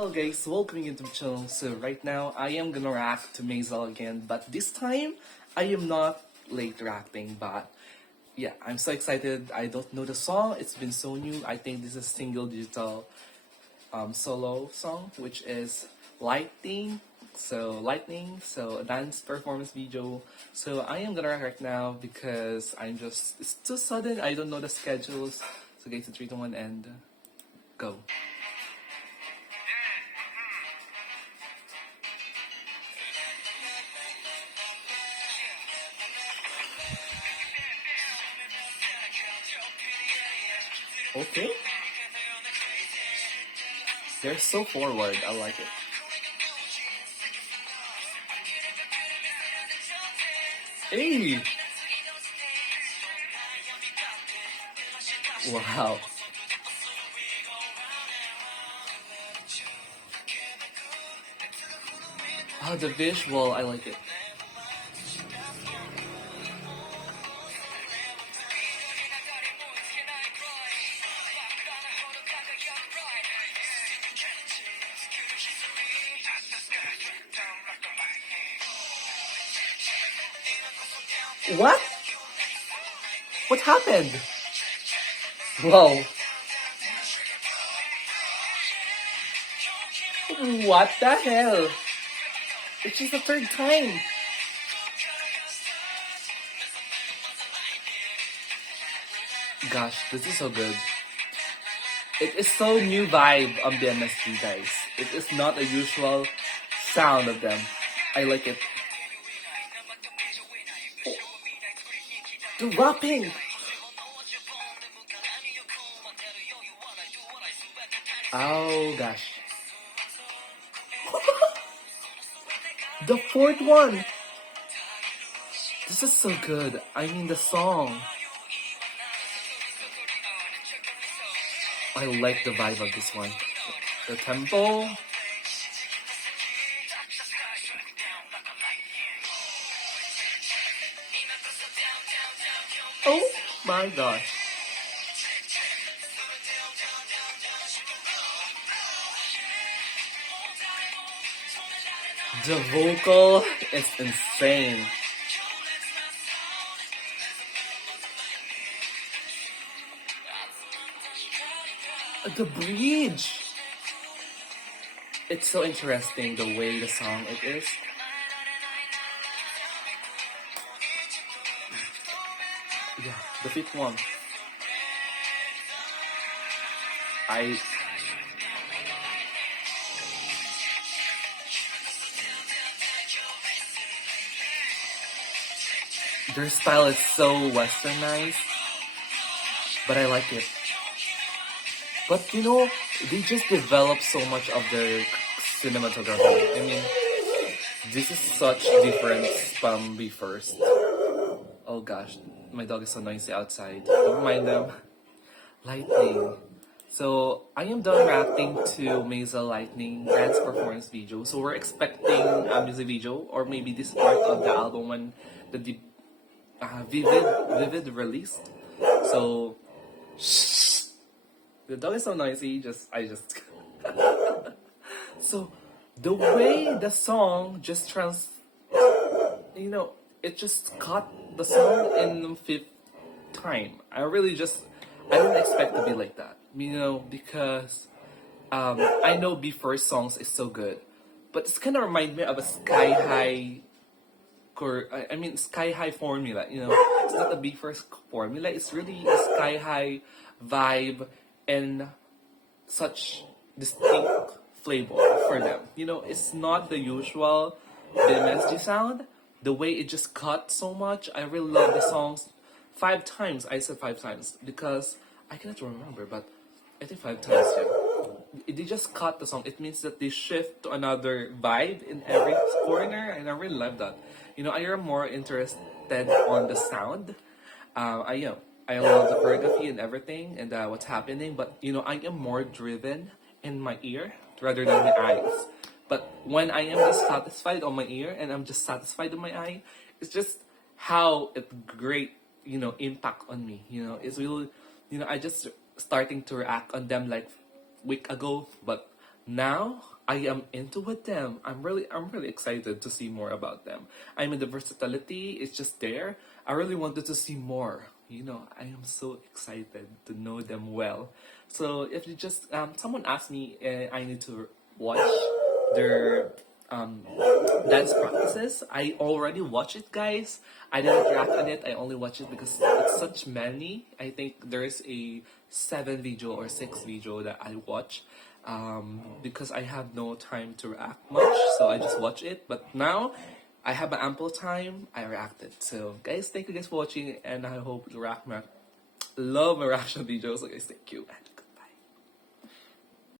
Hello guys, welcome into the channel. So right now I am gonna react to MAZZEL again, but this time I am not late reacting, but yeah, I'm so excited. I don't know the song, it's been so new. I think this is single digital solo song, which is Lightning, a dance performance video. So I am gonna react now because it's too sudden, I don't know the schedules. So guys, 3, 2, 1 and go. Okay. They're so forward. I like it. Hey! Wow. Oh, the visual. I like it. What? What happened? Whoa. What the hell? It's just the third time. Gosh, this is so good. It is so new vibe of the MSG, guys. It is not a usual sound of them. I like it. Oh, the rapping! Oh gosh. The fourth one! This is so good. I mean the song. I like the vibe of this one. The tempo. Oh my gosh. The vocal is insane. The bridge. It's so interesting the way the song it is. Yeah, the fifth one. I Their style is so westernized, but I like it. But you know, they just develop so much of their cinematography. I mean, this is such difference from the first. Oh gosh, my dog is so noisy outside. Don't mind them. Lightning. So I am done reacting to MAZZEL Lightning dance performance video. So we're expecting a music video, or maybe this part of the album when the vivid release. So shh, the dog is so noisy. I just so the way the song just it just cut the song in the fifth time. I didn't expect to be like that. Because I know before songs is so good, but it's kind of remind me of a Sky High. Sky High formula. It's not a B first formula. It's really a Sky High vibe and such distinct flavor for them. It's not the usual BMSG sound. The way it just cut so much, I really love the songs. 5 times, I said 5 times because I cannot remember, but I think 5 times. Yeah, they just cut the song. It means that they shift to another vibe in every corner, and I really love that. I am more interested on the sound. I love the choreography and everything and what's happening, but I am more driven in my ear rather than my eyes. But when I am just satisfied on my ear and I'm just satisfied on my eye, it's just how it great impact on me. It's really I just starting to react on them like week ago, but Now I am into with them. I'm really excited to see more about them. I mean, the versatility is just there. I really wanted to see more. You know, I am so excited to know them well. So if you just someone asked me, I need to watch their um, dance practices. I already watch it, guys. I didn't react on it. I only watch it because it's such many. I think there's a 7 video or 6 video that I watch because I have no time to react much. So I just watch it. But now I have an ample time. I reacted. So guys, thank you guys for watching, and I hope you love my reaction videos. So guys, thank you.